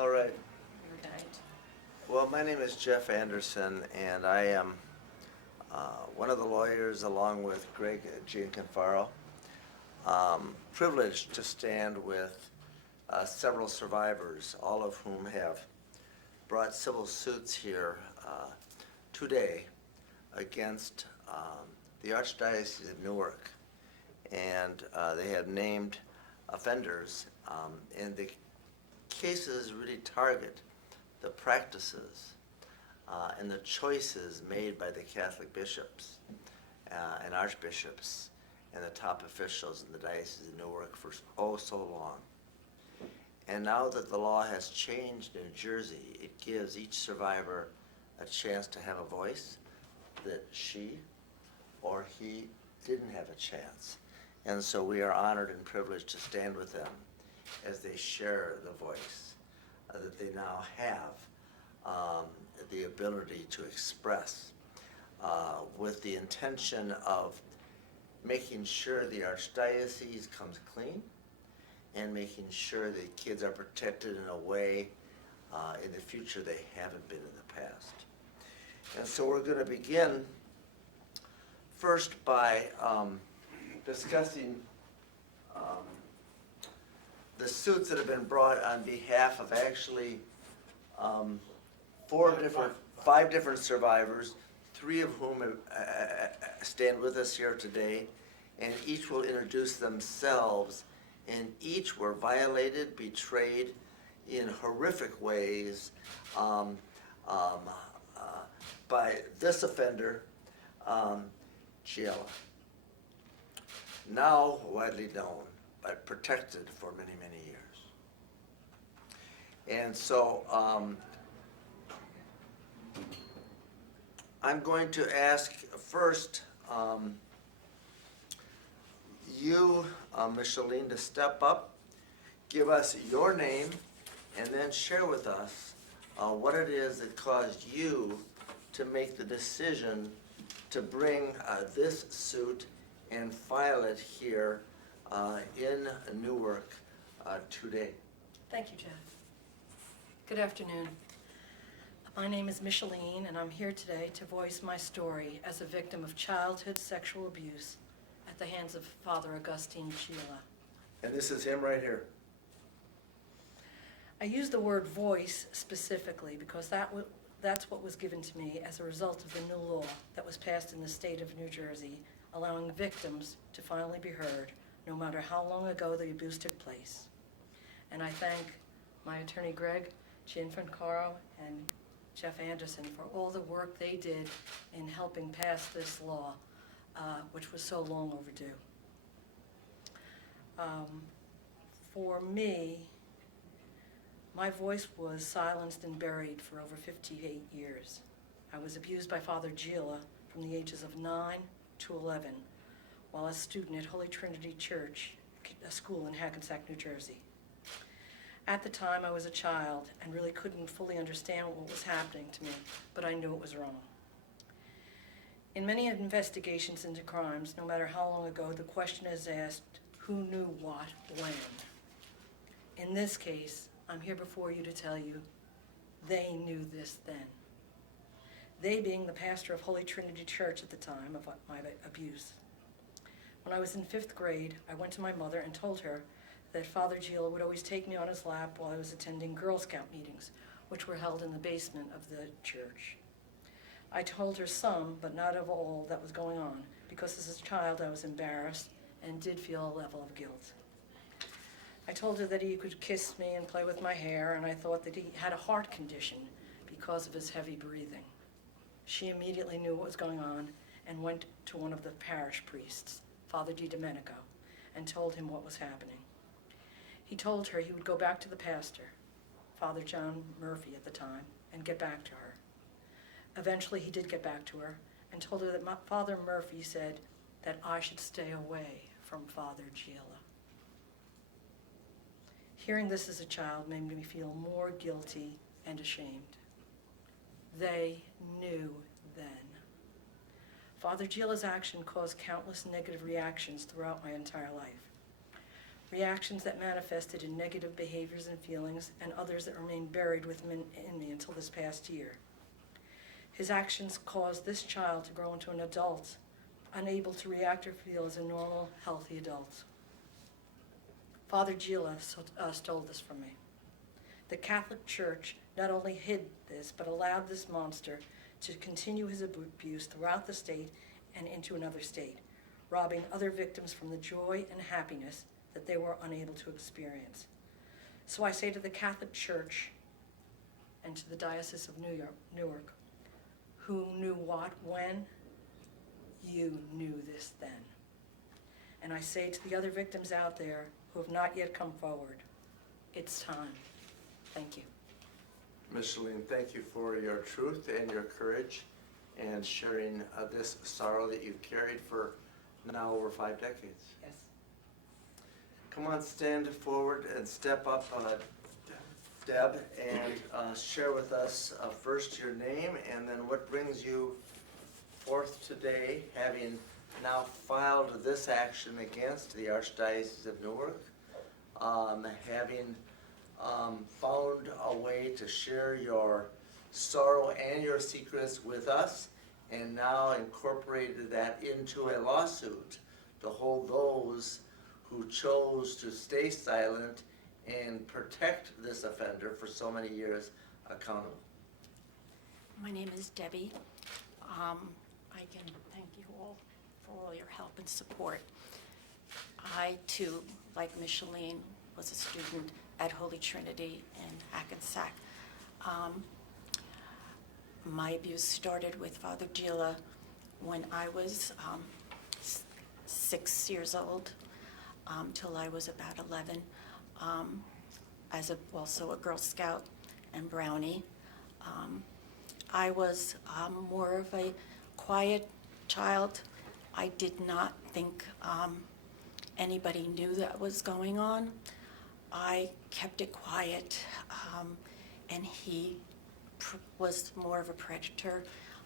All right. Your night. Well, my name is Jeff Anderson, and I am one of the lawyers, along with Greg Gianforcaro, privileged to stand with several survivors, all of whom have brought civil suits here today against the Archdiocese of Newark. And they have named offenders, and the cases really target the practices and the choices made by the Catholic bishops and archbishops and the top officials in the Diocese of Newark for so long. And now that the law has changed in New Jersey, it gives each survivor a chance to have a voice that she or he didn't have a chance. And so we are honored and privileged to stand with them as they share the voice that they now have the ability to express with the intention of making sure the Archdiocese comes clean and making sure that kids are protected in a way in the future they haven't been in the past. And so we're going to begin first by discussing the suits that have been brought on behalf of actually five different survivors, three of whom stand with us here today, and each will introduce themselves, and each were violated, betrayed in horrific ways by this offender, Giella, now widely known, but protected for many, many years. And so I'm going to ask first you, Micheline, to step up, give us your name, and then share with us what it is that caused you to make the decision to bring this suit and file it here in Newark today. Thank you, Jeff. Good afternoon. My name is Micheline, and I'm here today to voice my story as a victim of childhood sexual abuse at the hands of Father Augustine Giella. And this is him right here. I use the word voice specifically because that's what was given to me as a result of the new law that was passed in the state of New Jersey, allowing victims to finally be heard, no matter how long ago the abuse took place. And I thank my attorney Greg Gianforcaro and Jeff Anderson for all the work they did in helping pass this law, which was so long overdue. For me, my voice was silenced and buried for over 58 years. I was abused by Father Giella from the ages of 9 to 11 while a student at Holy Trinity Church, a school in Hackensack, New Jersey. At the time, I was a child and really couldn't fully understand what was happening to me, but I knew it was wrong. In many investigations into crimes, no matter how long ago, the question is asked, who knew what when? In this case, I'm here before you to tell you, they knew this then. They being the pastor of Holy Trinity Church at the time of my abuse. When I was in 5th grade, I went to my mother and told her that Father Giella would always take me on his lap while I was attending Girl Scout meetings, which were held in the basement of the church. I told her some, but not of all, that was going on, because as a child I was embarrassed and did feel a level of guilt. I told her that he could kiss me and play with my hair, and I thought that he had a heart condition because of his heavy breathing. She immediately knew what was going on and went to one of the parish priests, Father Di Domenico, and told him what was happening. He told her he would go back to the pastor, Father John Murphy at the time, and get back to her. Eventually he did get back to her and told her that Father Murphy said that I should stay away from Father Giella. Hearing this as a child made me feel more guilty and ashamed. They knew then. Father Giella's action caused countless negative reactions throughout my entire life. reactions that manifested in negative behaviors and feelings, and others that remained buried within me until this past year. His actions caused this child to grow into an adult, unable to react or feel as a normal, healthy adult. Father Giella stole this from me. The Catholic Church not only hid this, but allowed this monster to continue his abuse throughout the state and into another state, robbing other victims from the joy and happiness that they were unable to experience. So I say to the Catholic Church and to the Diocese of Newark, who knew what, when, you knew this then. And I say to the other victims out there who have not yet come forward, it's time. Thank you. Micheline, thank you for your truth and your courage and sharing this sorrow that you've carried for now over 5 decades. Yes. Come on, stand forward and step up, Deb, and share with us first your name and then what brings you forth today, having now filed this action against the Archdiocese of Newark, having found a way to share your sorrow and your secrets with us, and now incorporated that into a lawsuit to hold those who chose to stay silent and protect this offender for so many years accountable. My name is Debbie. I can thank you all for all your help and support. I, too, like Micheline, was a student at Holy Trinity in Hackensack. My abuse started with Father Giella when I was 6 years old, till I was about 11, as also a Girl Scout and Brownie. I was more of a quiet child. I did not think anybody knew that was going on. I kept it quiet, and he was more of a predator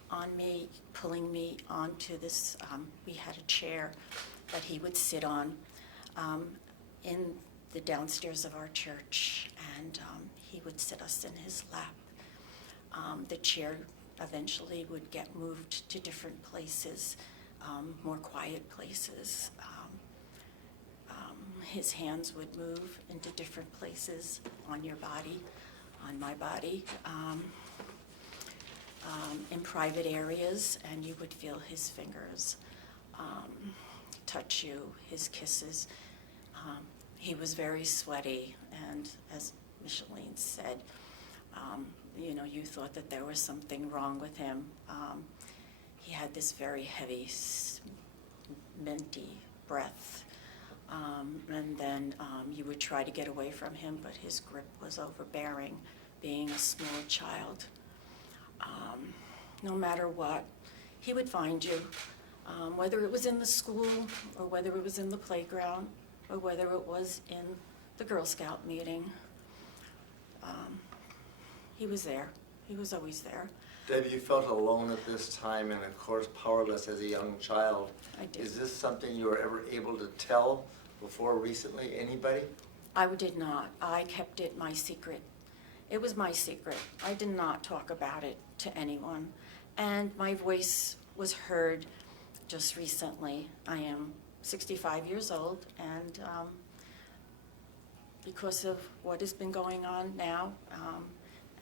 on me, pulling me onto this, we had a chair that he would sit on in the downstairs of our church, and he would sit us in his lap. The chair eventually would get moved to different places, more quiet places. His hands would move into different places on your body, on my body, in private areas, and you would feel his fingers touch you, his kisses. He was very sweaty, and as Micheline said, you thought that there was something wrong with him. He had this very heavy, minty breath. And then you would try to get away from him, but his grip was overbearing, being a small child. No matter what, he would find you, whether it was in the school, or whether it was in the playground, or whether it was in the Girl Scout meeting. He was there. He was always there. Debbie, you felt alone at this time and of course powerless as a young child. I did. Is this something you were ever able to tell before recently, anybody? I did not. I kept it my secret. It was my secret. I did not talk about it to anyone. And my voice was heard just recently. I am 65 years old, and because of what has been going on now,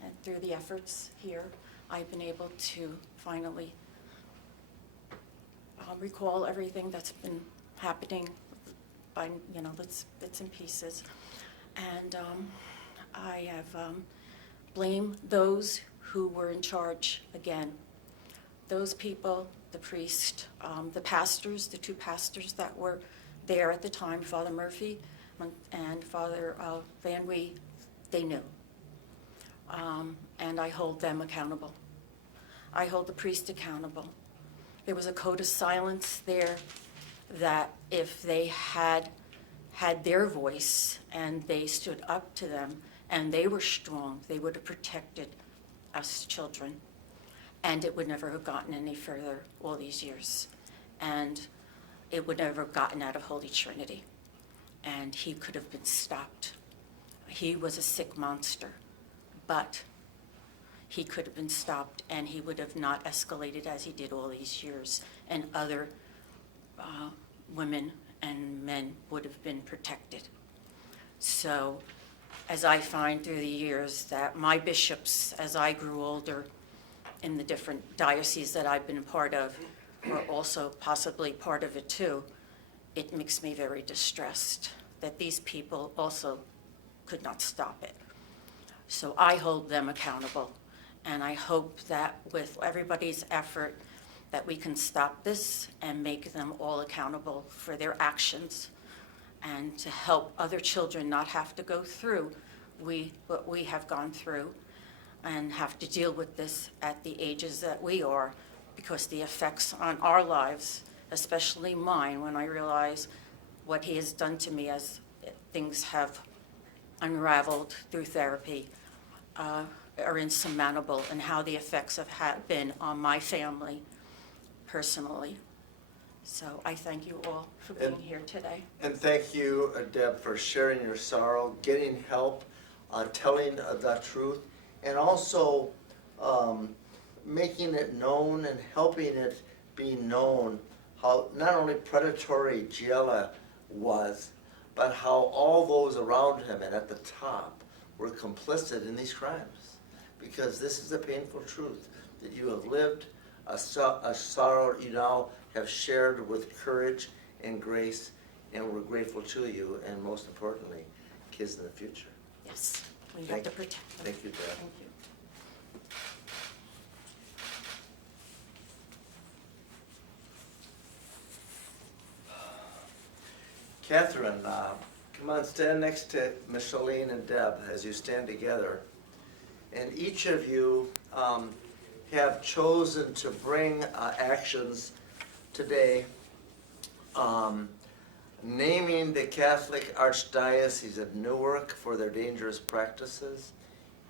and through the efforts here, I've been able to finally recall everything that's been happening by, bits and pieces. And I have blamed those who were in charge again. Those people, the priest, the pastors, the 2 pastors that were there at the time, Father Murphy and Father Van Wee, they knew. And I hold them accountable. I hold the priest accountable. There was a code of silence there that if they had their voice and they stood up to them and they were strong, they would have protected us children. And it would never have gotten any further all these years. And it would never have gotten out of Holy Trinity. and he could have been stopped. He was a sick monster, but he could have been stopped, and he would have not escalated as he did all these years, and other women and men would have been protected. So, as I find through the years that my bishops, as I grew older in the different dioceses that I've been a part of, were also possibly part of it too, it makes me very distressed that these people also could not stop it. So I hold them accountable, and I hope that with everybody's effort that we can stop this and make them all accountable for their actions, and to help other children not have to go through what we have gone through and have to deal with this at the ages that we are, because the effects on our lives, especially mine, when I realize what he has done to me as things have unraveled through therapy, are insurmountable, and how the effects have been on my family personally. So I thank you all for being here today. And thank you, Deb, for sharing your sorrow, getting help, telling the truth, and also making it known and helping it be known how not only predatory Giella was, but how all those around him and at the top were complicit in these crimes. Because this is a painful truth, that you have lived a sorrow you now have shared with courage and grace, and we're grateful to you, and most importantly, kids in the future. Yes, we have to protect them. Thank you, Deb. Thank you. Catherine, come on, stand next to Micheline and Deb as you stand together. And each of you have chosen to bring actions today naming the Catholic Archdiocese of Newark for their dangerous practices,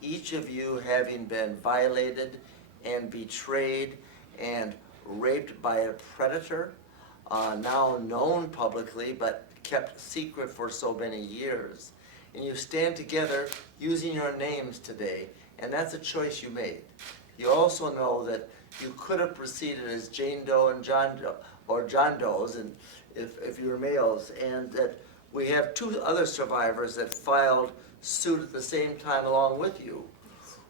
each of you having been violated and betrayed and raped by a predator, now known publicly but kept secret for so many years. And you stand together using your names today, and that's a choice you made. You also know that you could have proceeded as Jane Doe and John Doe, or John Does, and if you were males, and that we have two other survivors that filed suit at the same time along with you,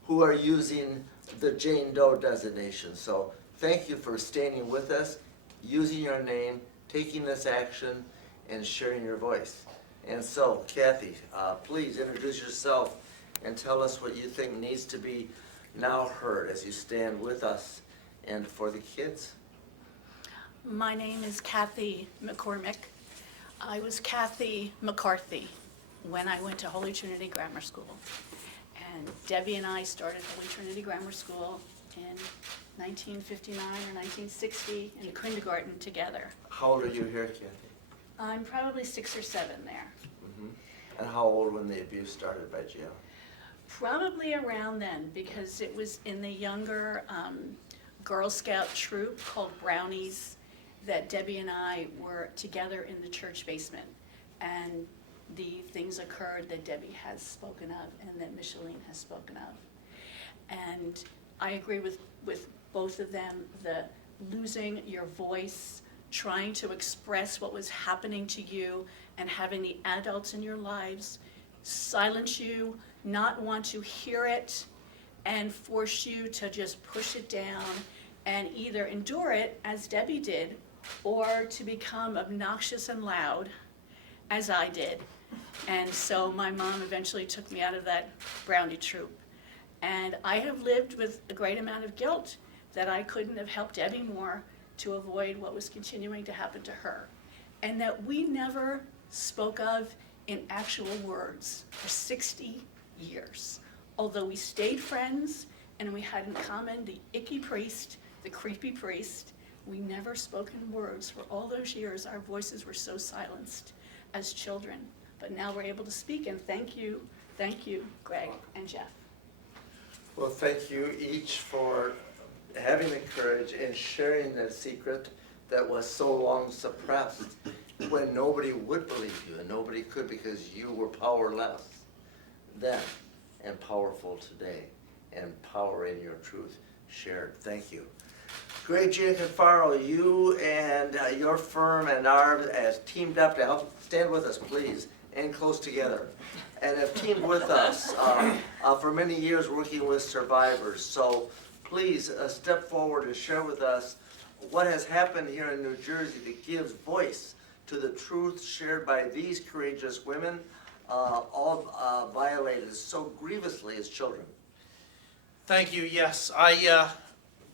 who are using the Jane Doe designation. So thank you for standing with us, using your name, taking this action, and sharing your voice. And so, Kathy, please introduce yourself and tell us what you think needs to be now heard as you stand with us and for the kids. My name is Kathy McCormick. I was Kathy McCarthy when I went to Holy Trinity Grammar School. And Debbie and I started Holy Trinity Grammar School in 1959 or 1960 in kindergarten together. How old are you here, Kathy? I'm probably 6 or 7 there. And how old when the abuse started by Jill? Probably around then, because it was in the younger Girl Scout troop called Brownies that Debbie and I were together in the church basement. And the things occurred that Debbie has spoken of and that Micheline has spoken of. And I agree with both of them, the losing your voice, trying to express what was happening to you, and having the adults in your lives silence you, not want to hear it, and force you to just push it down and either endure it, as Debbie did, or to become obnoxious and loud, as I did. And so my mom eventually took me out of that Brownie troop. And I have lived with a great amount of guilt that I couldn't have helped Debbie more to avoid what was continuing to happen to her. And that we never spoke of in actual words for 60 years. Although we stayed friends and we had in common the icky priest, the creepy priest, we never spoke in words. For all those years, our voices were so silenced as children. But now we're able to speak, and thank you, Greg and Jeff. Well, thank you each for having the courage and sharing that secret that was so long suppressed. when nobody would believe you and nobody could because you were powerless then and powerful today and power in your truth shared. Thank you. Great, Gianforcaro, you and your firm and ours has teamed up to help. Stand with us, please, and close together. And have teamed with us for many years working with survivors. So please step forward and share with us what has happened here in New Jersey that gives voice to the truth shared by these courageous women, all violated so grievously as children. Thank you. Yes, I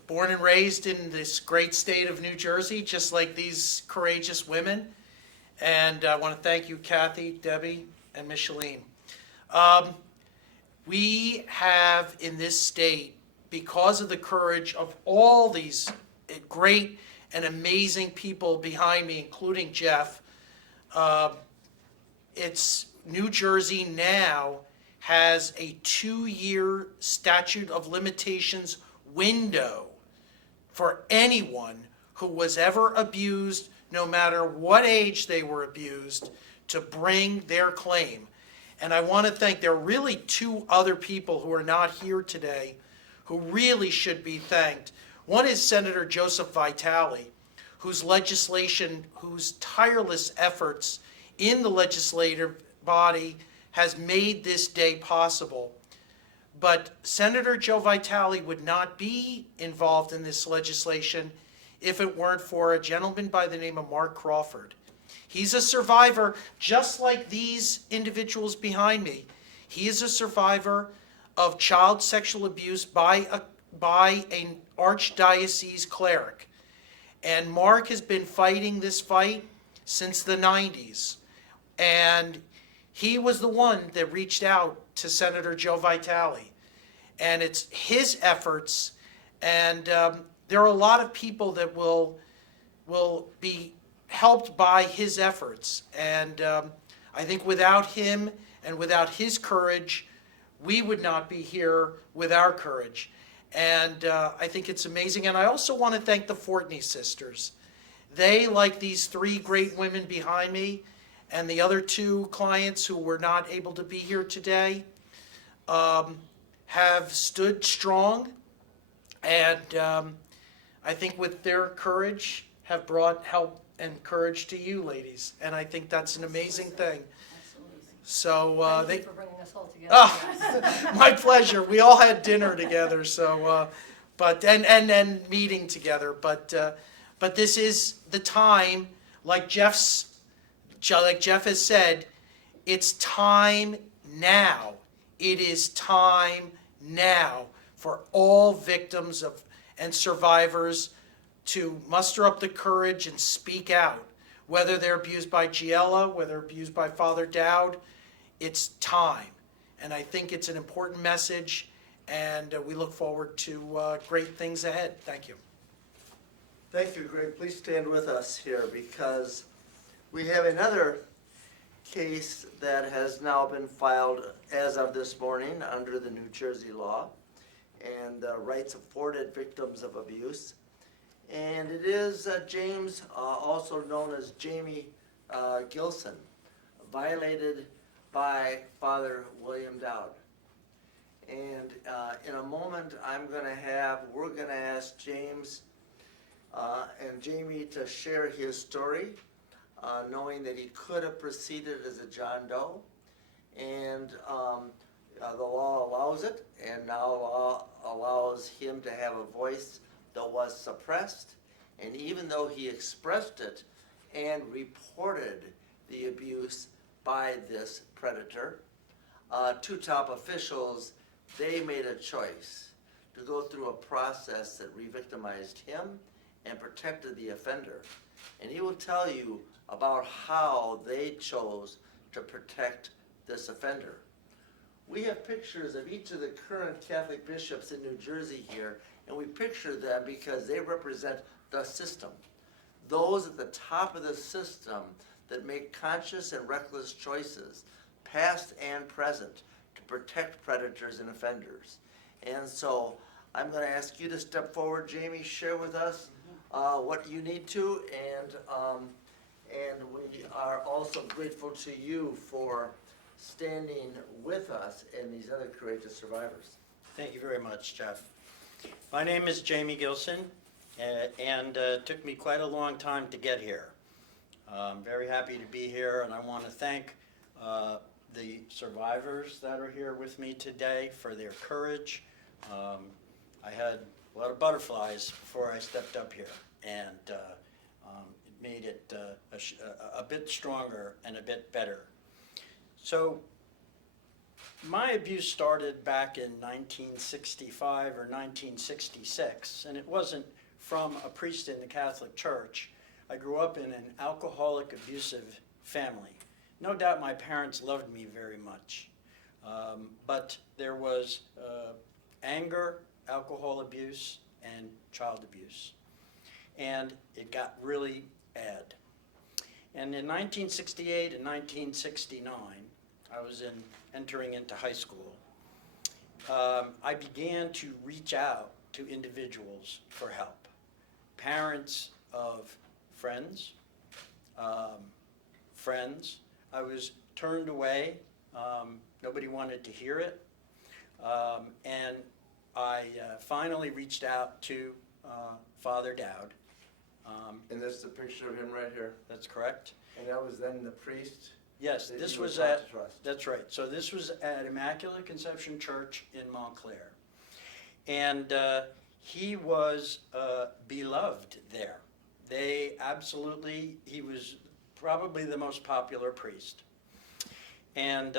born and raised in this great state of New Jersey, just like these courageous women. And I want to thank you, Kathy, Debbie, and Micheline. We have in this state, because of the courage of all these great and amazing people behind me, including Jeff, it's New Jersey now has a 2-year statute of limitations window for anyone who was ever abused, no matter what age they were abused, to bring their claim. And I want to thank, there are really 2 other people who are not here today who really should be thanked. One is Senator Joseph Vitale, whose legislation, whose tireless efforts in the legislative body has made this day possible. But Senator Joe Vitale would not be involved in this legislation if it weren't for a gentleman by the name of Mark Crawford. He's a survivor, just like these individuals behind me. He is a survivor of child sexual abuse by an Archdiocese cleric. And Mark has been fighting this fight since the 90s. And he was the one that reached out to Senator Joe Vitale. And it's his efforts, and there are a lot of people that will be helped by his efforts. And I think without him and without his courage, we would not be here with our courage. And I think it's amazing. And I also want to thank the Fortney sisters. They, like these 3 great women behind me, and the other 2 clients who were not able to be here today, have stood strong, and I think with their courage have brought help and courage to you ladies, and I think that's an amazing thing. So Thank you for bringing us all together. my pleasure. We all had dinner together, so but and meeting together, but this is the time, like Jeff has said, it's time now. It is time now for all victims of and survivors to muster up the courage and speak out, whether they're abused by Giella, whether abused by Father Dowd. It's time, and I think it's an important message, and we look forward to great things ahead. Thank you. Thank you, Greg. Please stand with us here because we have another case that has now been filed as of this morning under the New Jersey law and rights afforded victims of abuse. And it is James, also known as Jamie Gilson, violated by Father William Dowd. And in a moment, we're going to ask James and Jamie to share his story, knowing that he could have proceeded as a John Doe, and the law allows it, and now allows him to have a voice that was suppressed. And even though he expressed it and reported the abuse by this predator, 2 top officials, they made a choice to go through a process that re-victimized him and protected the offender. And he will tell you about how they chose to protect this offender. We have pictures of each of the current Catholic bishops in New Jersey here, and we picture them because they represent the system. Those at the top of the system that make conscious and reckless choices, past and present, to protect predators and offenders. And so I'm going to ask you to step forward, Jamie, share with us what you need to, And we are also grateful to you for standing with us and these other courageous survivors. Thank you very much, Jeff. My name is Jamie Gilson, and it took me quite a long time to get here. I'm very happy to be here, and I want to thank the survivors that are here with me today for their courage. I had a lot of butterflies before I stepped up here, and it made it a bit stronger and a bit better. So my abuse started back in 1965 or 1966, and it wasn't from a priest in the Catholic Church. I grew up in an alcoholic, abusive family. No doubt my parents loved me very much, but there was anger, alcohol abuse, and child abuse, and it got really bad. And in 1968 and 1969, I was entering into high school. I began to reach out to individuals for help. Parents of friends, I was turned away. Nobody wanted to hear it. And I finally reached out to Father Dowd. And this is a picture of him right here. That's correct. And that was then the priest? Yes, that this you were was taught at, to trust. that's right. So this was at Immaculate Conception Church in Montclair. And he was beloved there. He was probably the most popular priest. And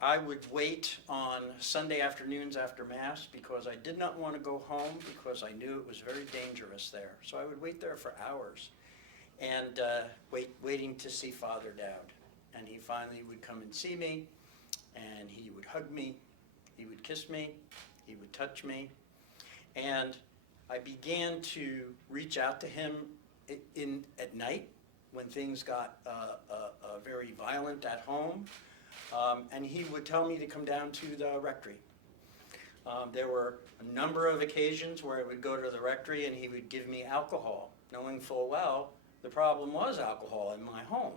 I would wait on Sunday afternoons after Mass because I did not want to go home because I knew it was very dangerous there. So I would wait there for hours and waiting to see Father Dowd. And he finally would come and see me, and he would hug me, he would kiss me, he would touch me. And I began to reach out to him at night when things got very violent at home. And he would tell me to come down to the rectory. There were a number of occasions where I would go to the rectory and he would give me alcohol, knowing full well the problem was alcohol in my home.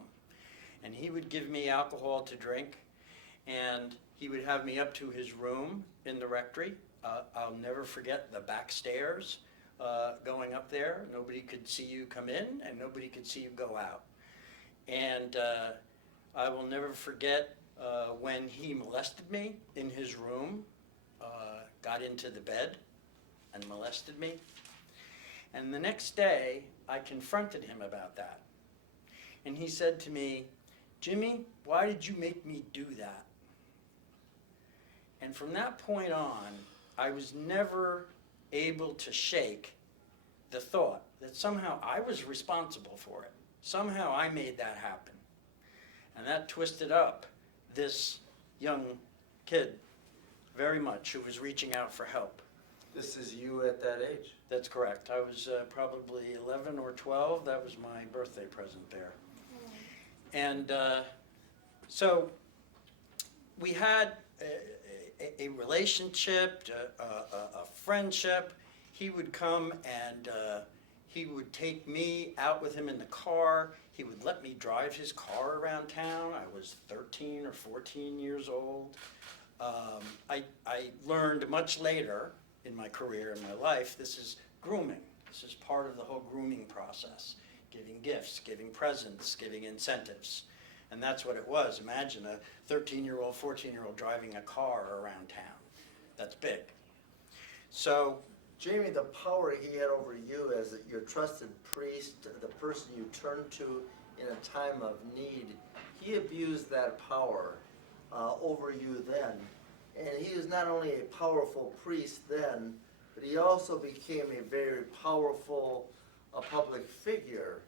And he would give me alcohol to drink, and he would have me up to his room in the rectory. I'll never forget the back stairs going up there. Nobody could see you come in, and nobody could see you go out. And I will never forget when he molested me in his room, got into the bed and molested me. And the next day, I confronted him about that. And he said to me, "Jimmy, why did you make me do that?" And from that point on, I was never able to shake the thought that somehow I was responsible for it. Somehow I made that happen. And that twisted up this young kid very much who was reaching out for help. This is you at that age? That's correct. I was probably 11 or 12. That was my birthday present there. And so we had a relationship, a friendship. He would come and he would take me out with him in the car. He would let me drive his car around town. I was 13 or 14 years old. I learned much later in my career, in my life, this is grooming. This is part of the whole grooming process. Giving gifts, giving presents, giving incentives. And that's what it was. Imagine a 13-year-old, 14-year-old driving a car around town. That's big. So, Jamie, the power he had over you as your trusted priest, the person you turned to in a time of need, he abused that power over you then. And he was not only a powerful priest then, but he also became a very powerful public figure.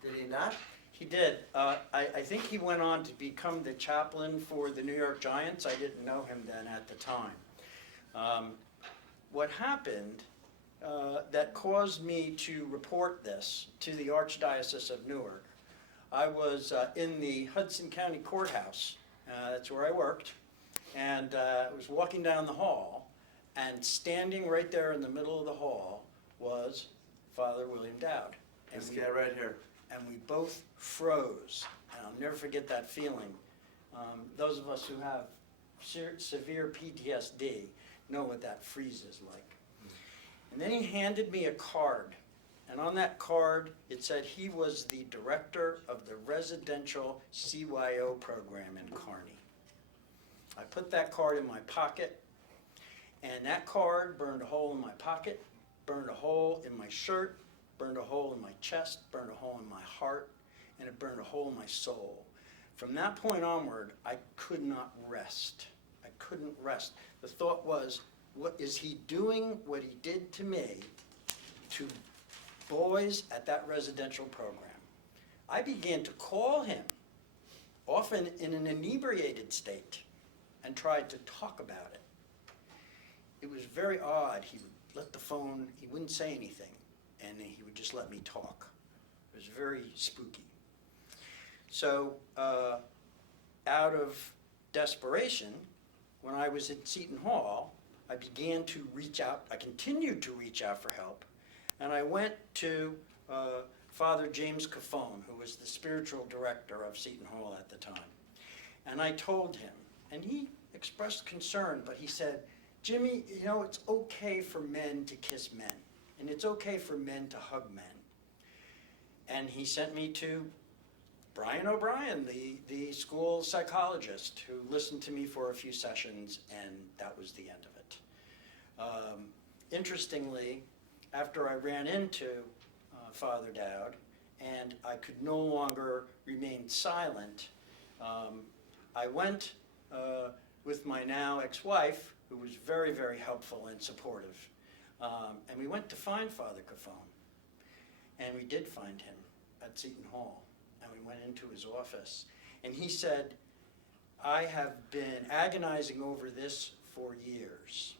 Did he not? he did. I think he went on to become the chaplain for the New York Giants. I didn't know him then at the time. What happened that caused me to report this to the Archdiocese of Newark, I was in the Hudson County Courthouse. That's where I worked. And I was walking down the hall, and standing right there in the middle of the hall was Father William Dowd. This guy right here. and we both froze. And I'll never forget that feeling. Those of us who have severe PTSD know what that freeze is like. And then he handed me a card. And on that card, it said he was the director of the residential CYO program in Kearney. I put that card in my pocket, and that card burned a hole in my pocket, burned a hole in my shirt, burned a hole in my chest, burned a hole in my heart, and it burned a hole in my soul. From that point onward, I could not rest. I couldn't rest. The thought was, what is he doing what he did to me to boys at that residential program? I began to call him, often in an inebriated state, and tried to talk about it. It was very odd. He would let the phone, he wouldn't say anything, and he would just let me talk. It was very spooky. So, out of desperation, when I was at Seton Hall, I began to reach out. I continued to reach out for help, and I went to Father James Cafone, who was the spiritual director of Seton Hall at the time. And I told him, and he expressed concern, but he said, Jimmy, you know, it's okay for men to kiss men, and it's okay for men to hug men. And he sent me to Brian O'Brien, the school psychologist, who listened to me for a few sessions, and that was the end of it. Interestingly, after I ran into Father Dowd, and I could no longer remain silent, I went with my now ex-wife, who was very, very helpful and supportive, and we went to find Father Cafone. And we did find him at Seton Hall, and we went into his office, and he said, I have been agonizing over this for years.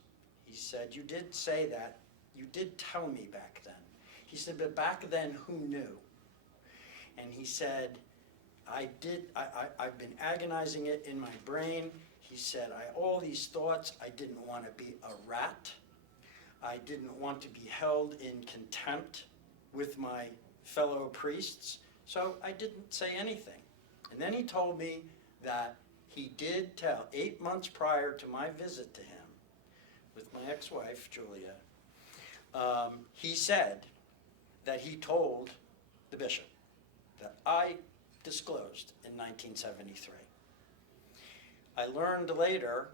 He said, you did say that, you did tell me back then. He said, but back then, who knew? And he said, I've been agonizing it in my brain. He said, all these thoughts, I didn't want to be a rat. I didn't want to be held in contempt with my fellow priests, so I didn't say anything. And then he told me that he did tell, 8 months prior to my visit to him, with my ex-wife, Julia, he said that he told the bishop that I disclosed in 1973. I learned later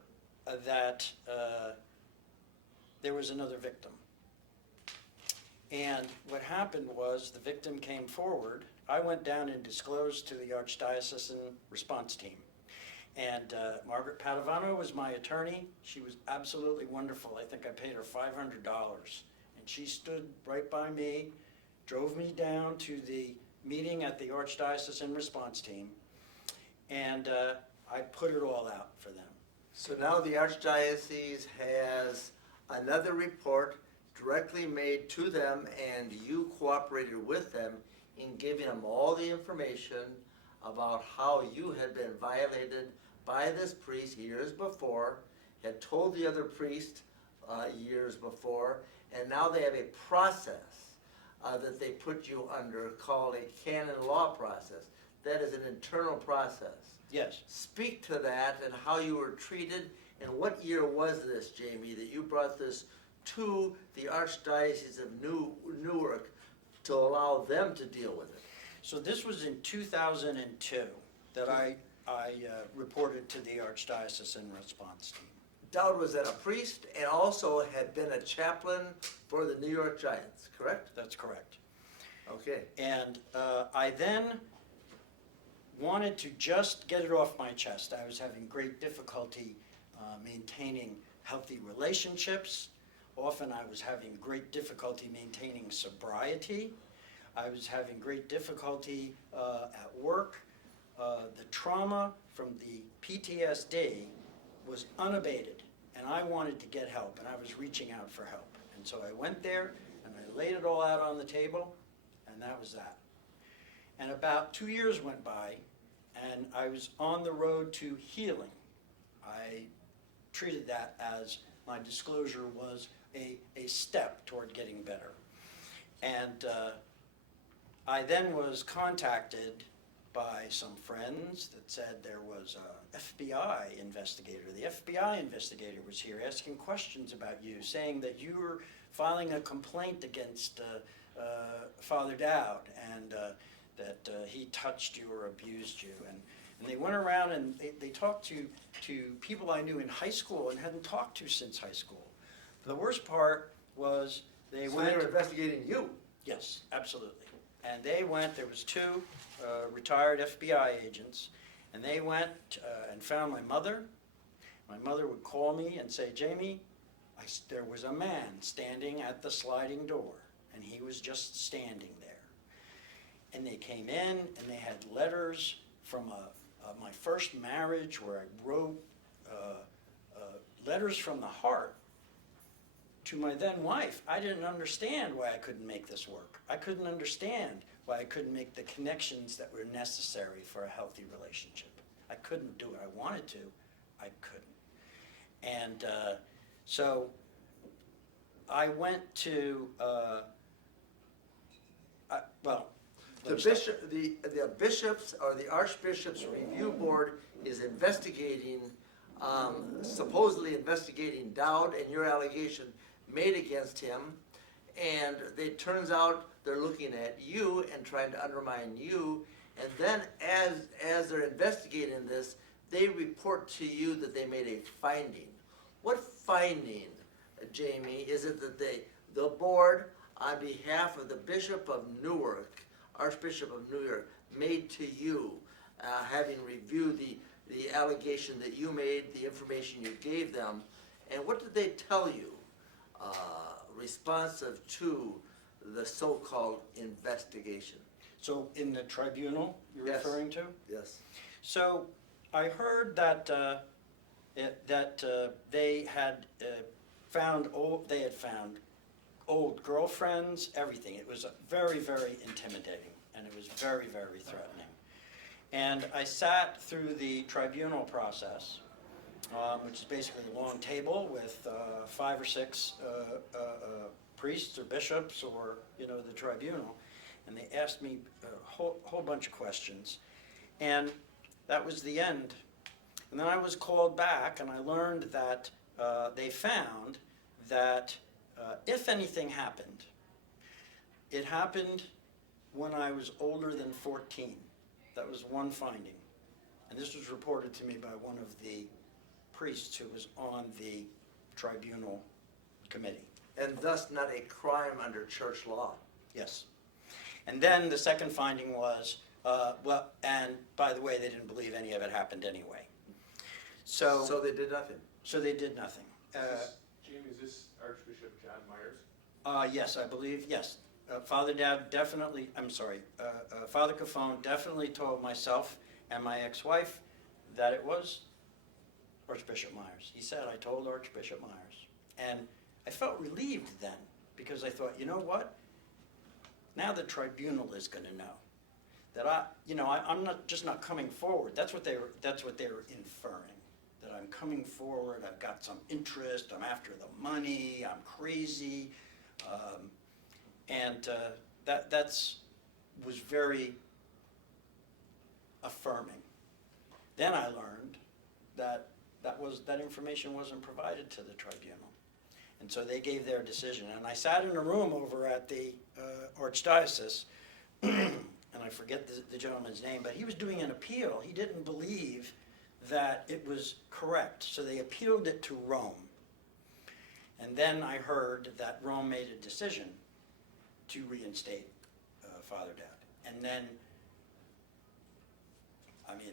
that there was another victim. And what happened was the victim came forward. I went down and disclosed to the Archdiocesan response team. And Margaret Padovano was my attorney. She was absolutely wonderful. I think I paid her $500. And she stood right by me, drove me down to the meeting at the Archdiocesan response team, and I put it all out for them. So now the Archdiocese has another report directly made to them, and you cooperated with them in giving them all the information about how you had been violated by this priest years before, had told the other priest years before, and now they have a process that they put you under called a canon law process. That is an internal process. Yes. Speak to that and how you were treated, and what year was this, Jamie, that you brought this to the Archdiocese of Newark to allow them to deal with it? So this was in 2002 that I reported to the Archdiocesan response team. Dowd was then a priest and also had been a chaplain for the New York Giants, correct? That's correct. Okay. And I then wanted to just get it off my chest. I was having great difficulty maintaining healthy relationships. Often I was having great difficulty maintaining sobriety. I was having great difficulty at work. The trauma from the PTSD was unabated, and I wanted to get help, and I was reaching out for help. And so I went there, and I laid it all out on the table, and that was that. And about 2 years went by, and I was on the road to healing. I treated that as my disclosure was a step toward getting better. And I then was contacted by some friends that said there was a FBI investigator. The FBI investigator was here asking questions about you, saying that you were filing a complaint against Father Dowd, and that he touched you or abused you. And they went around and they talked to people I knew in high school and hadn't talked to since high school. The worst part was they So went... they were investigating you? Yes, absolutely. And they went, there was two retired FBI agents, and they went and found my mother. My mother would call me and say, Jamie, there was a man standing at the sliding door, and he was just standing there. And they came in, and they had letters from my first marriage where I wrote letters from the heart to my then wife. I didn't understand why I couldn't make this work. I couldn't understand why I couldn't make the connections that were necessary for a healthy relationship. I couldn't do it. I wanted to. I couldn't. And so I went to, The bishop, the bishops or the archbishop's review board is investigating, supposedly investigating Dowd and your allegation made against him, and it turns out they're looking at you and trying to undermine you, and then as they're investigating this, they report to you that they made a finding. What finding, Jamie, is it that the board, on behalf of the Bishop of Newark, Archbishop of Newark, made to you, having reviewed the allegation that you made, the information you gave them, and what did they tell you responsive to the so-called investigation? So in the tribunal you're Yes. referring to? Yes. So I heard that they had found old girlfriends, everything. It was very, very intimidating, and it was very, very threatening. And I sat through the tribunal process, which is basically a long table with 5 or 6 priests or bishops or, the tribunal. And they asked me a whole bunch of questions. And that was the end. And then I was called back, and I learned that they found that if anything happened, it happened when I was older than 14. That was one finding. And this was reported to me by one of the priests who was on the tribunal committee. And thus not a crime under church law. Yes. And then the second finding was, and by the way, they didn't believe any of it happened anyway. So they did nothing. So they did nothing. Jamie, is this Archbishop John Myers? Yes, I believe, yes. Father Dowd definitely, Father Cafone definitely told myself and my ex-wife that it was Archbishop Myers. He said, I told Archbishop Myers. And I felt relieved then, because I thought, you know what? Now the tribunal is going to know that I'm not coming forward. That's what they were inferring. That I'm coming forward. I've got some interest. I'm after the money. I'm crazy, and that was very affirming. Then I learned that that information wasn't provided to the tribunal. And so they gave their decision. And I sat in a room over at the Archdiocese, and I forget the gentleman's name, but he was doing an appeal. He didn't believe that it was correct. So they appealed it to Rome. And then I heard that Rome made a decision to reinstate Father Dowd. And then,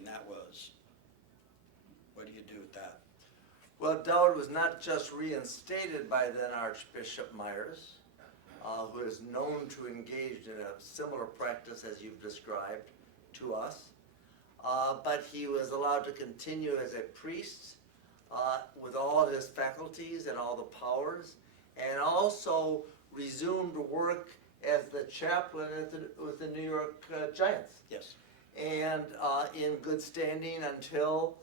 that was, what do you do with that? Well, Dowd was not just reinstated by then Archbishop Myers, who is known to engage in a similar practice as you've described to us, but he was allowed to continue as a priest with all of his faculties and all the powers, and also resumed work as the chaplain with the New York Giants. Yes. And in good standing until,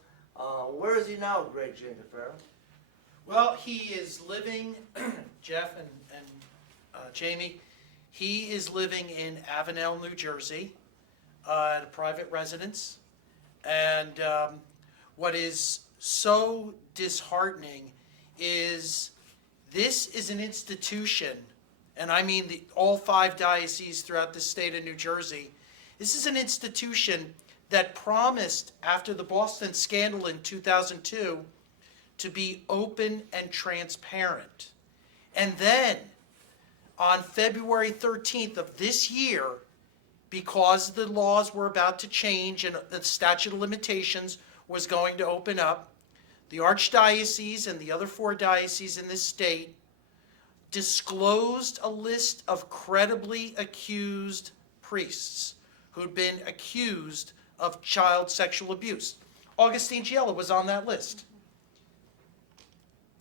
where is he now, great Gianforcaro? Well, he is living, Jeff and Jamie, He is living in Avenel, New Jersey, at a private residence. And what is so disheartening is this is an institution, and I mean all 5 dioceses throughout the state of New Jersey. This is an institution that promised, after the Boston scandal in 2002, to be open and transparent. And then, on February 13th of this year, because the laws were about to change and the statute of limitations was going to open up, the Archdiocese and the other 4 dioceses in this state disclosed a list of credibly accused priests who'd been accused of child sexual abuse. Augustine Giella was on that list.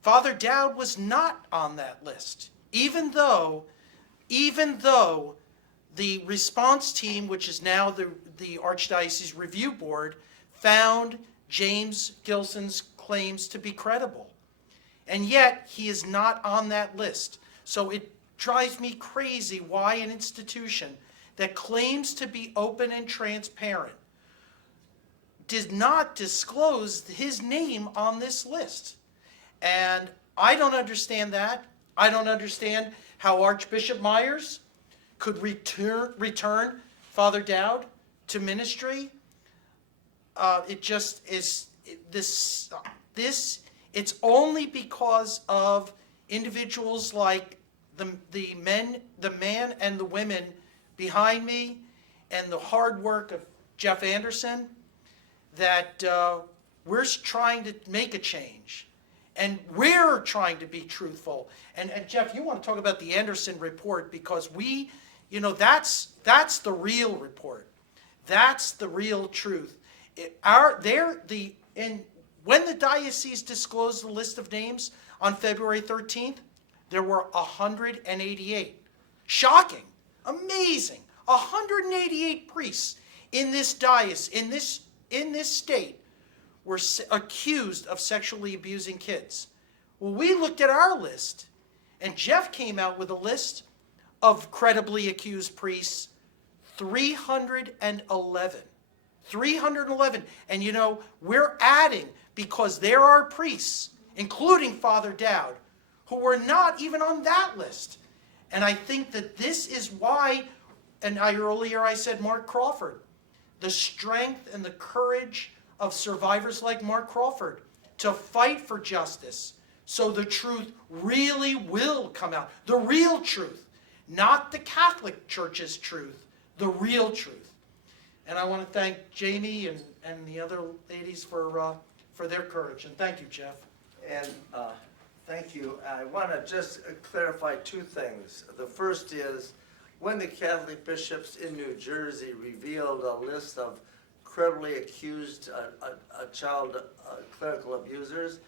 Father Dowd was not on that list, even though the response team, which is now the Archdiocese Review Board, found James Gilson's claims to be credible. And yet, he is not on that list. So it drives me crazy why an institution that claims to be open and transparent did not disclose his name on this list. And I don't understand that. I don't understand how Archbishop Myers could return Father Dowd to ministry. It just is it's only because of individuals like the man and the women behind me and the hard work of Jeff Anderson that we're trying to make a change. And we're trying to be truthful. And Jeff, you want to talk about the Anderson report, because that's the real report. That's the real truth. When the diocese disclosed the list of names on February 13th, there were 188. Shocking, amazing, 188 priests in this diocese, in this state, were accused of sexually abusing kids. Well, we looked at our list, and Jeff came out with a list of credibly accused priests, 311. 311. And we're adding, because there are priests, including Father Dowd, who were not even on that list. And I think that this is why, and earlier I said Mark Crawford, the strength and the courage of survivors like Mark Crawford to fight for justice so the truth really will come out. The real truth, not the Catholic Church's truth, the real truth. And I want to thank Jamie and the other ladies for their courage. And thank you, Jeff. And thank you. I want to just clarify 2 things. The first is, when the Catholic bishops in New Jersey revealed a list of credibly accused child clerical abusers,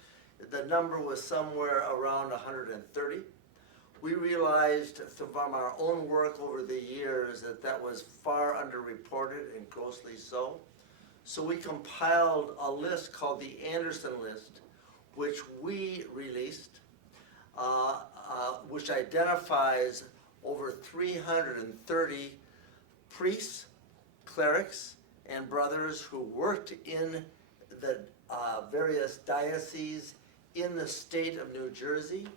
the number was somewhere around 130. We realized from our own work over the years that was far underreported and grossly so. So we compiled a list called the Anderson List, which we released, which identifies over 330 priests, clerics, and brothers who worked in the various dioceses in the state of New Jersey,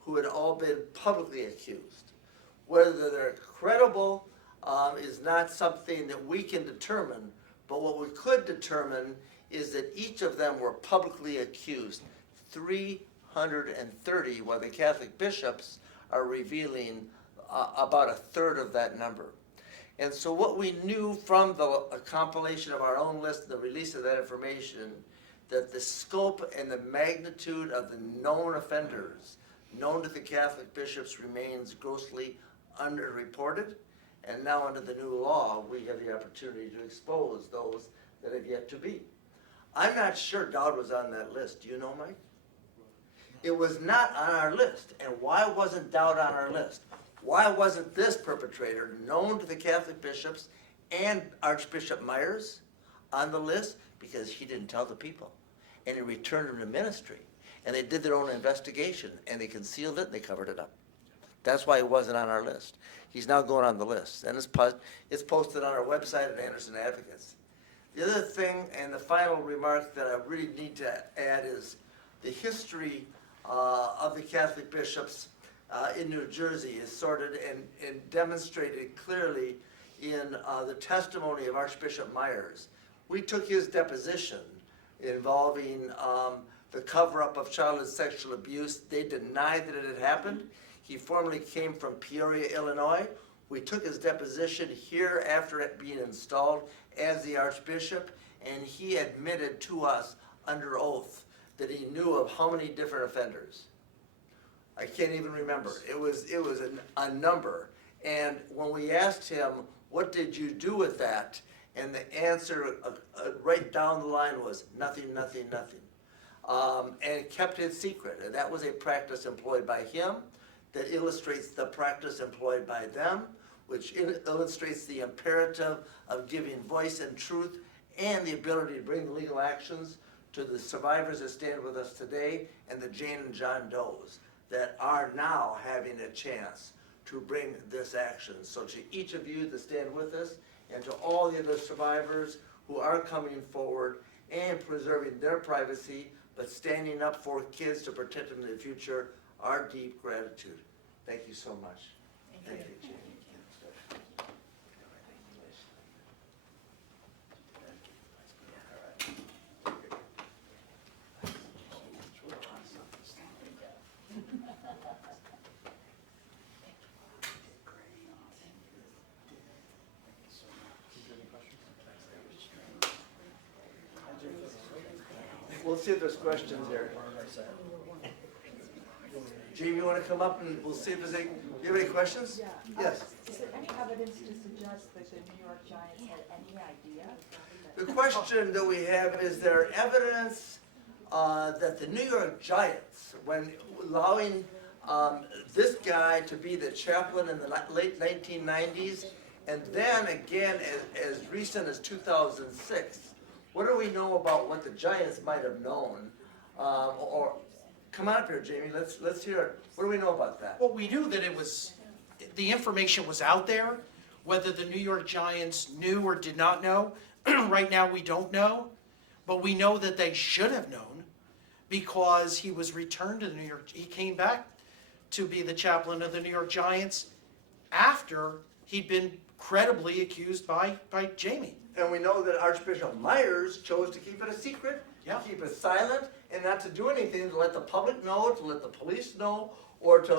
who had all been publicly accused. Whether they're credible is not something that we can determine, but what we could determine is that each of them were publicly accused. 330, while the Catholic bishops are revealing about a third of that number. And so what we knew from the compilation of our own list and the release of that information, that the scope and the magnitude of the known offenders known to the Catholic bishops remains grossly underreported. And now under the new law, we have the opportunity to expose those that have yet to be. I'm not sure Dowd was on that list. Do you know, Mike? It was not on our list. And why wasn't Dowd on our list? Why wasn't this perpetrator known to the Catholic bishops and Archbishop Myers on the list? Because he didn't tell the people. And he returned them to ministry. And they did their own investigation, and they concealed it, and they covered it up. That's why he wasn't on our list. He's now going on the list, and it's posted on our website at Anderson Advocates. The other thing, and the final remark that I really need to add, is the history of the Catholic bishops in New Jersey is sorted and demonstrated clearly in the testimony of Archbishop Myers. We took his deposition involving the cover-up of childhood sexual abuse. They denied that it had happened. He formerly came from Peoria, Illinois. We took his deposition here after it being installed as the Archbishop, and he admitted to us under oath that he knew of how many different offenders. I can't even remember. It was a number. And when we asked him, what did you do with that? And the answer right down the line was nothing, nothing, nothing. And kept it secret. And that was a practice employed by him that illustrates the practice employed by them, which illustrates the imperative of giving voice and truth and the ability to bring legal actions to the survivors that stand with us today and the Jane and John Does that are now having a chance to bring this action. So to each of you that stand with us and to all the other survivors who are coming forward and preserving their privacy but standing up for kids to protect them in the future, our deep gratitude. Thank you so much. Thank you, Jane. We'll see if there's questions here. Jamie, you want to come up and we'll see if there's any, do you have any questions? Yeah. Yes. Is there any evidence to suggest that the New York Giants had any idea? The question that we have, is there evidence that the New York Giants, when allowing this guy to be the chaplain in the late 1990s, and then again as recent as 2006, what do we know about what the Giants might have known? Or come on up here, Jamie. Let's hear it. What do we know about that? Well, we knew that the information was out there. Whether the New York Giants knew or did not know, right now we don't know. But we know that they should have known because he was returned to the New York. He came back to be the chaplain of the New York Giants after he'd been credibly accused by Jamie. And we know that Archbishop Myers chose to keep it a secret, Yeah. to keep it silent, and not to do anything to let the public know, to let the police know, or to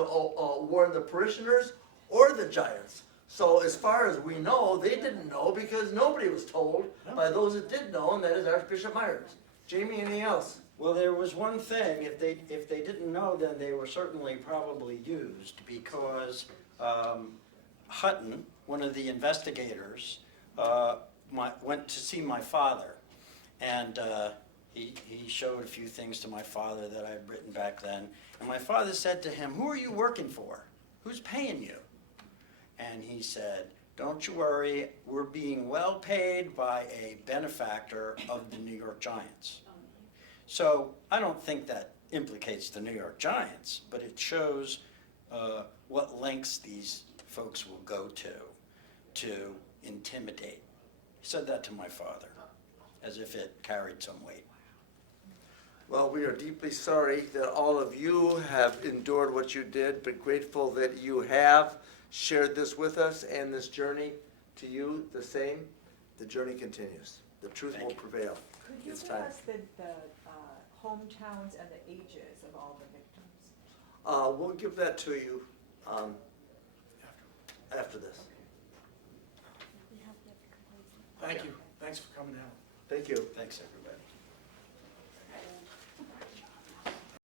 warn the parishioners or the Giants. So as far as we know, they didn't know because nobody was told by those that did know, and that is Archbishop Myers. Jamie, anything else? Well, there was one thing, if they didn't know, then they were certainly probably used, because Hutton, one of the investigators, went to see my father, and he showed a few things to my father that I had written back then, and my father said to him, "Who are you working for? Who's paying you?" And he said, "Don't you worry, we're being well paid by a benefactor of the New York Giants." So I don't think that implicates the New York Giants, but it shows what lengths these folks will go to intimidate. He said that to my father, as if it carried some weight. Well, we are deeply sorry that all of you have endured what you did, but grateful that you have shared this with us and this journey to you the same. The journey continues. The truth Thank will you. prevail. Could you It's give time. us the hometowns and the ages of all the victims? We'll give that to you after this. Thank you. Thanks for coming out. Thank you. Thanks, everybody.